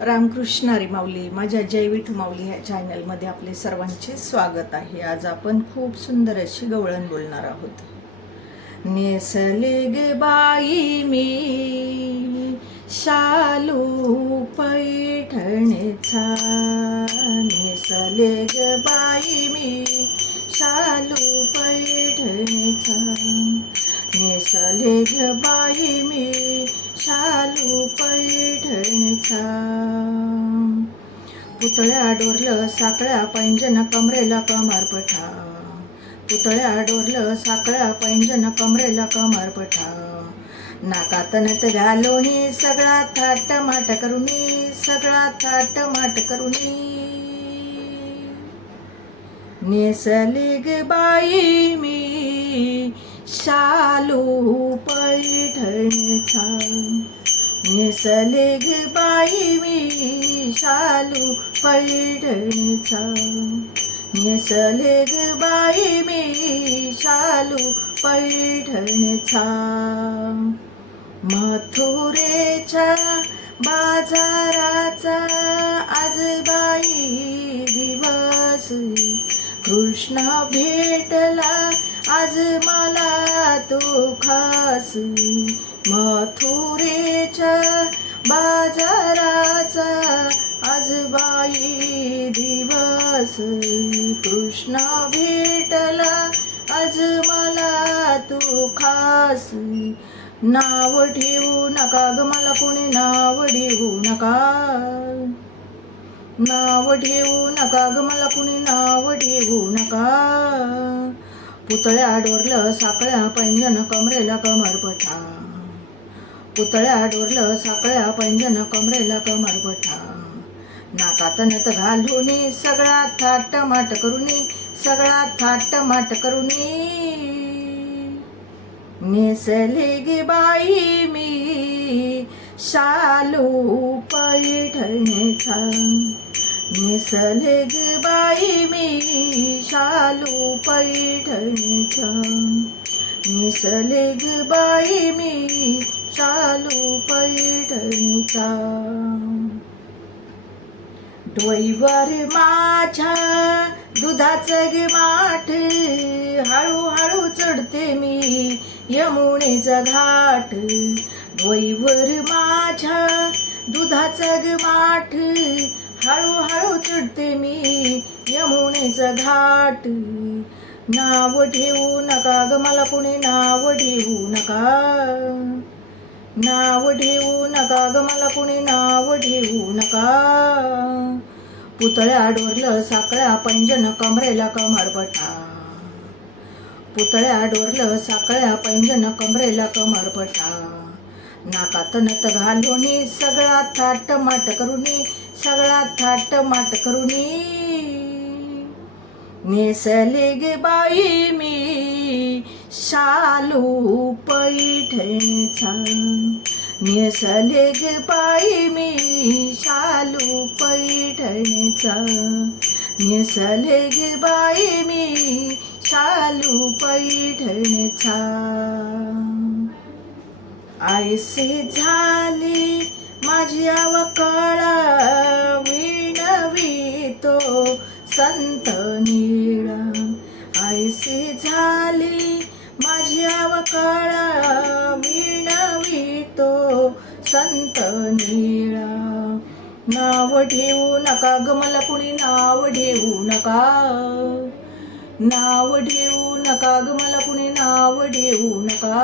रामकृष्ण माऊली माझ्या जैविठ माऊली ह्या चॅनलमध्ये आपले सर्वांचे स्वागत आहे. आज आपण खूप सुंदर अशी गवळण बोलणार आहोत. नेसले गे बाई मी शालू पैठणचा. नेसले ग बाई मी शालू पैठणचा. नेसले ग बाई मी चालू पैठणचा. पुतळ्या डोरलं साकळ्या पैंजन कमरेला कमारपठा. पुतळ्या डोरलं साकळ्या पैंजन कमरेला कमार पठा नाकातनत घालोनी सगळा थाट माट करुनी सगळा थाट माट करुनी नेसली ग बाई मी शालू पैठणचा. नेसले ग बाई मी शालू पैठणचा. नेसले ग बाई मी शालू पैठणचा. मथुरेच्या बाजाराचा आज बाई दिवस. कृष्ण भेटला आज मा तो खास मथुरेच्या बाजाराचा आज बाई दिवस. कृष्ण भेटला आज मला तो खास नाव ठेवू नका ग मला कोणी नाव ठेवू नका. नाव ठेवू नका ग मला कुणी नाव ठेवू नका. पुतळ्या डोरलं साकळ्या पैंजन कमरेला कमरपठा पुतळ्या डोरलं साकळ्या पैंजन कमरेला कमरपठा नाकात नत घालून सगळा थाट माट करुनी सगळा थाट माट करुनी. नेसले गे बाई मी शालू पैठणीचा नेसले ग बाई मी शालू पैठणीचा निसलग ग बाई मी शालू पैठणीचा डोईवर माझ्या दुधाचं गे माठ हळूहळू चढते मी यमुनेचा घाट. डोईवर माझ्या दुधाचं ग माठ हळूहळू चढते मी यमुनेचा घाट. नाव ठेवू नका ग मला पुणे नाव ठेवू नका. नाव ठेवू नका ग मला कुणी नाव ठेवू नका. पुतळ्या डोरलं साकळ्या पैंजन कमरेला कमरपठा पुतळ्या डोरलं साकळ्या पैंजन कमरेला कमरपठा नाकात नत घालून सगळा थाट माट करून सगळा थाट माट करुणी नेसले गे बाई मी शालू पैठणीचा. नेसले गे बाई मी शालू पैठणीचा. नेसले गे बाई मी शालू पैठणीचा. आयसे झाली माझी अवकाळा संत निळा. आयसी झाली माझी अवकाळा विणवितो संत निळा. नाव ठेवू नका ग मला कुणी नाव ठेवू नका. नाव ठेवू नका ग मला कुणी नाव ठेवू नका.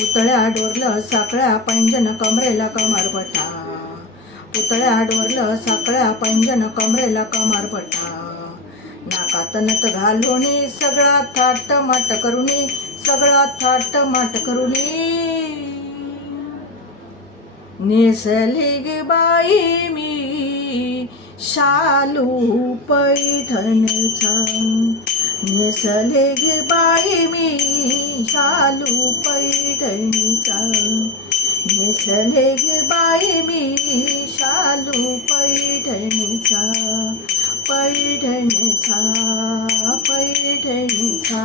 पुतळ्या डोरलं साकळ्या पैंजन कमरेला कमारपठा पुतळ्या आडवरलं साकळ्या पैंजन कमरेला कमारपठा नाकात नत घालूनी सगळा थाट माट करुणी सगळा थाट माट करुणी नेसली गे बाई मी शालू पैठणचा. नेसले गे बाई मी शालू पैठणीचा. नेसले गे बाई मी चालू पैठणीचा पैठणीचा पैठणीचा.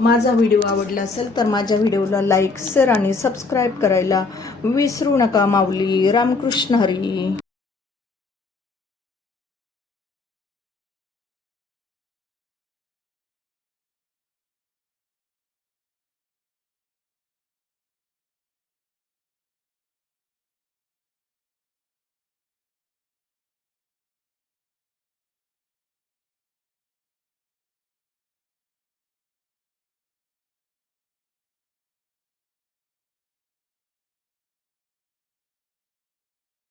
माझा व्हिडिओ आवडला असेल तर माझ्या व्हिडिओला लाईक शेअर आणि सबस्क्राईब करायला विसरू नका माऊली. रामकृष्ण हरी.